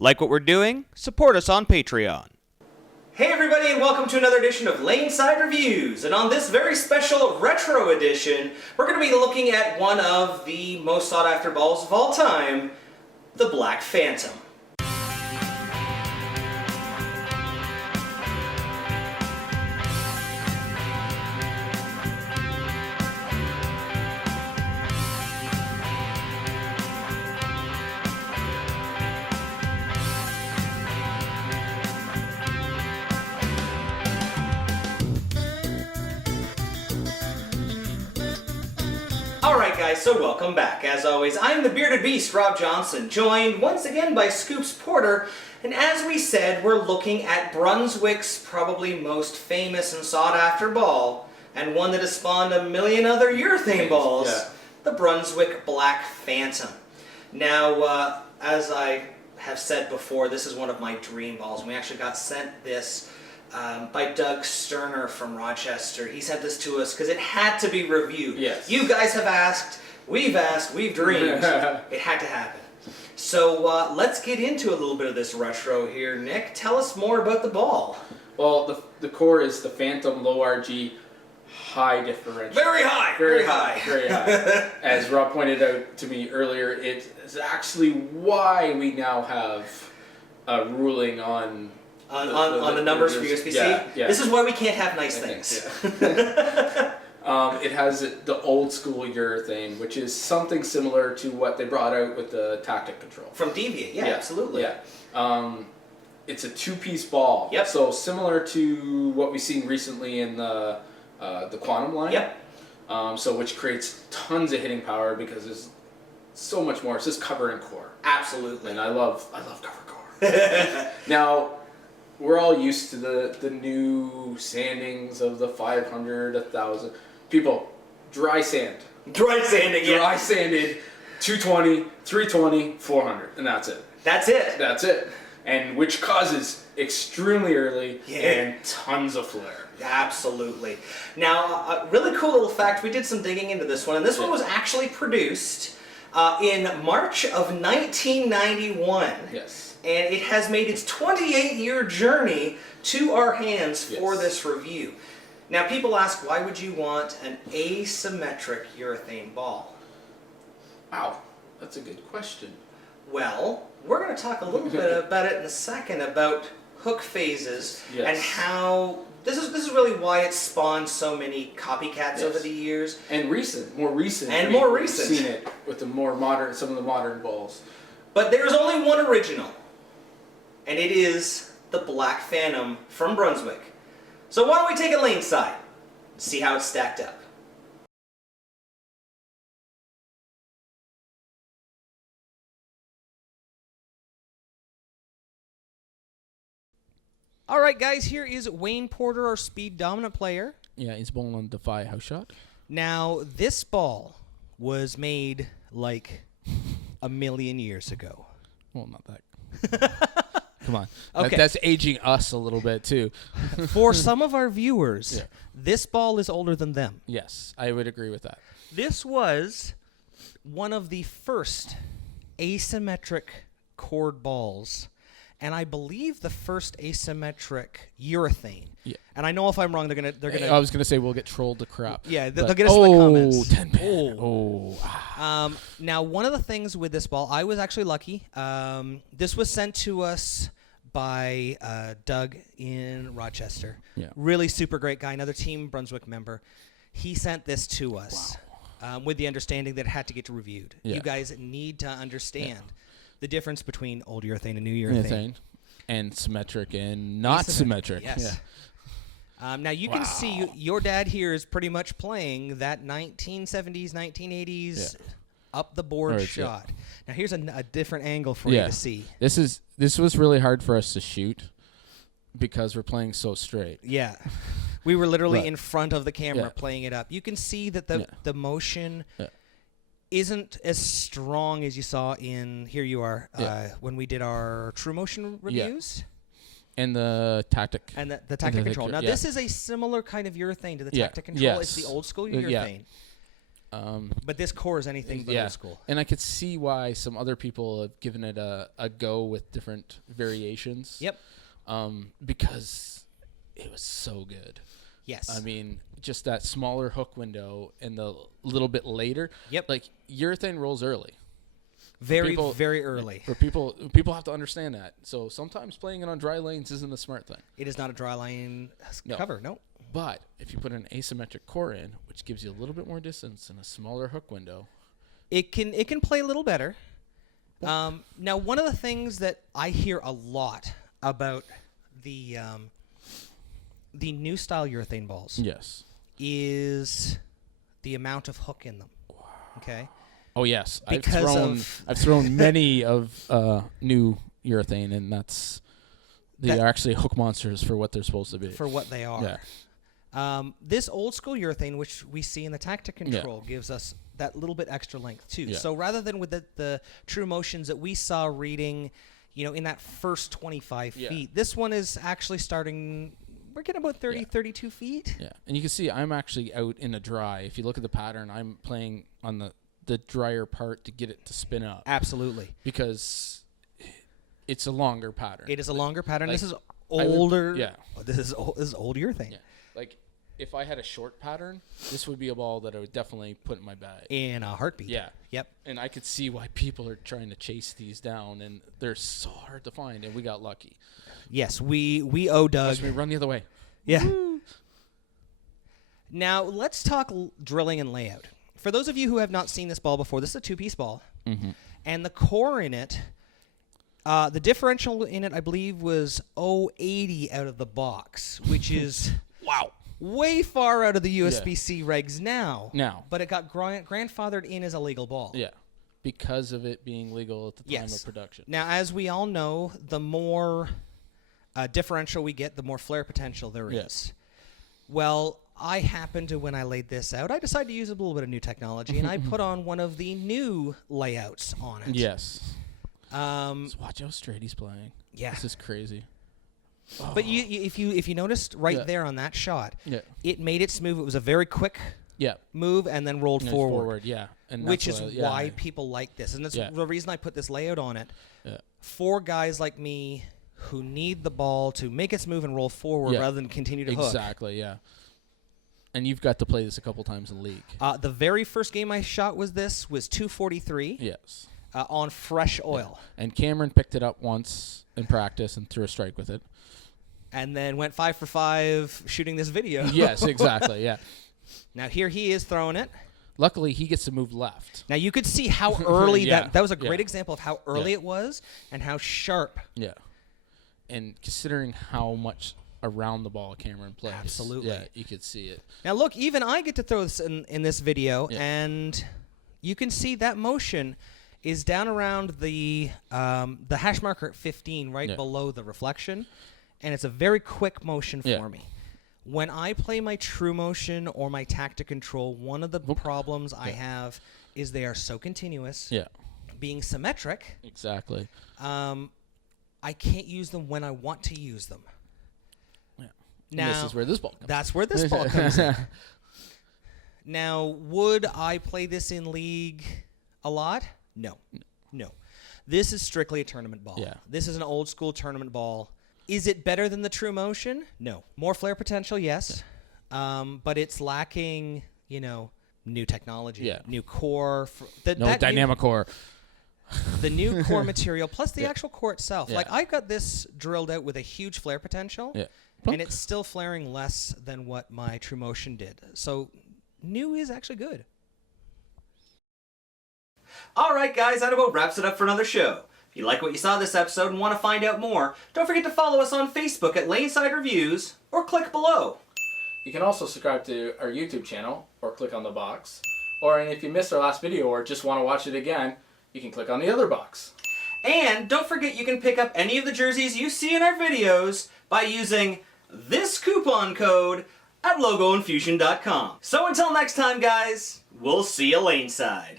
Like what we're doing? Support us on Patreon. Hey everybody, and welcome to another edition of Laneside Reviews. And on this very special retro edition, we're going to be looking at one of the most sought after balls of all time, the Black Phantom. Alright guys, so welcome back. As always, I'm the Bearded Beast, Rob Johnson, joined once again by Scoops Porter, and as we said, we're looking at Brunswick's probably most famous and sought-after ball, and one that has spawned a million other urethane balls, the Brunswick Black Phantom. Now, as I have said before, this is one of my dream balls. We actually got sent this by Doug Sterner from Rochester. He sent this to us because it had to be reviewed. Yes. You guys have asked, we've dreamed. It had to happen. So let's get into a little bit of this retro here. Nick, tell us more about the ball. Well, the core is the Phantom Low RG High Differential. Very high! Very high. Very high. As Rob pointed out to me earlier, it is actually why we now have a ruling on the numbers for USB-C. Yeah. This is why we can't have nice things. It has the old school urethane, which is something similar to what they brought out with the Tactic Control. From Deviate, absolutely. Yeah. It's a two-piece ball. Yep. So similar to what we've seen recently in the Quantum line. Yep. So which creates tons of hitting power because there's so much more. It's just cover and core. Absolutely. And I love cover core. Now, we're all used to the new sandings of the 500, 1,000. People, dry sand. Dry sanding, Dry sanded, 220, 320, 400, and that's it. That's it. That's it. And which causes extremely early and tons of flare. Absolutely. Now, a really cool little fact, we did some digging into this one, and this one was actually produced in March of 1991. Yes. And it has made its 28-year journey to our hands for this review. Now, people ask, why would you want an asymmetric urethane ball? Wow, that's a good question. Well, we're going to talk a little bit about it in a second, about hook phases and how this is really why it spawned so many copycats over the years. And more recent. We've seen it with the more modern, some of the modern balls. But there's only one original, and it is the Black Phantom from Brunswick. So why don't we take a lane side, see how it's stacked up. All right, guys, here is Wayne Porter, our speed dominant player. Yeah, he's bowling on Defy house shot. Now, this ball was made like a million years ago. Well, not that. Come on. Okay. That's aging us a little bit, too. For some of our viewers, this ball is older than them. Yes, I would agree with that. This was one of the first asymmetric cord balls, and I believe the first asymmetric urethane. Yeah. And I know if I'm wrong, they're gonna. I was gonna say we'll get trolled to crap. Yeah, they'll get us in the comments. 10 pin. Now, one of the things with this ball, I was actually lucky. This was sent to us by Doug in Rochester. Yeah. Really super great guy, another Team Brunswick member. He sent this to us with the understanding that it had to get reviewed. Yeah. You guys need to understand the difference between old urethane and new urethane. And symmetric and not symmetric. Yes. Yeah. Now, you can see your dad here is pretty much playing that 1970s, 1980s up the board shot. Yeah. Now, here's a different angle for you to see. This was really hard for us to shoot because we're playing so straight. Yeah. We were literally in front of the camera playing it up. You can see that the motion isn't as strong as you saw in, here you are, when we did our True Motion reviews. And the Tactic. And the Tactic Control. Now, this is a similar kind of urethane to the Tactic Control. It's the old school urethane. But this core is anything but old school. And I could see why some other people have given it a go with different variations. Yep. Because it was so good. Yes. I mean, just that smaller hook window and the little bit later. Yep. Like, urethane rolls early. Very early. For people have to understand that. So sometimes playing it on dry lanes isn't a smart thing. It is not a dry lane cover, no. But if you put an asymmetric core in, which gives you a little bit more distance and a smaller hook window, it can play a little better. Now, one of the things that I hear a lot about the new style urethane balls, yes, is the amount of hook in them. Okay. Oh yes, Because I've thrown many of new urethane, and they are actually hook monsters for what they're supposed to be. For what they are. Yeah. This old school urethane, which we see in the Tactic Control, gives us that little bit extra length too. Yeah. So rather than with the true motions that we saw reading, in that first 25 feet, this one is actually starting. We're getting about 30, 32 feet. Yeah, and you can see I'm actually out in a dry. If you look at the pattern, I'm playing on the drier part to get it to spin up. Absolutely. Because it's a longer pattern. It is a longer pattern. Like, this is older. Yeah. This is old urethane. Yeah. Like, if I had a short pattern, this would be a ball that I would definitely put in my bag. In a heartbeat. Yeah. Yep. And I could see why people are trying to chase these down, and they're so hard to find, and we got lucky. Yes, we owe Doug. Watch me run the other way. Yeah. Woo. Now, let's talk drilling and layout. For those of you who have not seen this ball before, this is a two-piece ball. Mm-hmm. And the core in it, the differential in it, I believe, was 0.80 out of the box, which is way far out of the USB-C regs now. But it got grandfathered in as a legal ball. Yeah, because of it being legal at the time of production. Now, as we all know, the more differential we get, the more flare potential there is. Well, I happened to, when I laid this out, I decided to use a little bit of new technology, and I put on one of the new layouts on it. Yes. Just watch how straight he's playing. Yeah. This is crazy. But if you noticed there on that shot, it made it smooth. It was a very quick move and then rolled forward. And which is why people like this. And that's the reason I put this layout on it. Yeah. For guys like me who need the ball to make it smooth and roll forward rather than continue to hook. Exactly, yeah. And you've got to play this a couple times in league. The very first game I shot was 243. Yes. On fresh oil. Yeah. And Cameron picked it up once in practice and threw a strike with it. And then went 5 for 5 shooting this video. Yes, exactly, yeah. Now here he is throwing it. Luckily, he gets to move left. Now you could see how early that was a great example of how early it was and how sharp. Yeah. And considering how much around the ball Cameron plays. Absolutely. Yeah, you could see it. Now look, even I get to throw this in this video, and you can see that motion is down around the hash marker at 15, right below the reflection, and it's a very quick motion for me. When I play my true motion or my tactic control, one of the problems I have is they are so continuous. Yeah. Being symmetric. Exactly. I can't use them when I want to use them. Yeah. Now, this is where this ball comes in. That's where this ball comes in. Now, would I play this in league a lot? No. This is strictly a tournament ball. Yeah. This is an old school tournament ball. Is it better than the True Motion? No. More flare potential, yes. But it's lacking, new technology, new core. Dynamic core. The new core material, plus the actual core itself. Like, I've got this drilled out with a huge flare potential, and it's still flaring less than what my True Motion did. So, new is actually good. All right, guys, that about wraps it up for another show. If you like what you saw this episode and want to find out more, don't forget to follow us on Facebook at Laneside Reviews, or click below. You can also subscribe to our YouTube channel, or click on the box. And if you missed our last video or just want to watch it again, you can click on the other box. And don't forget you can pick up any of the jerseys you see in our videos by using this coupon code at logoinfusion.com. So until next time, guys, we'll see you laneside.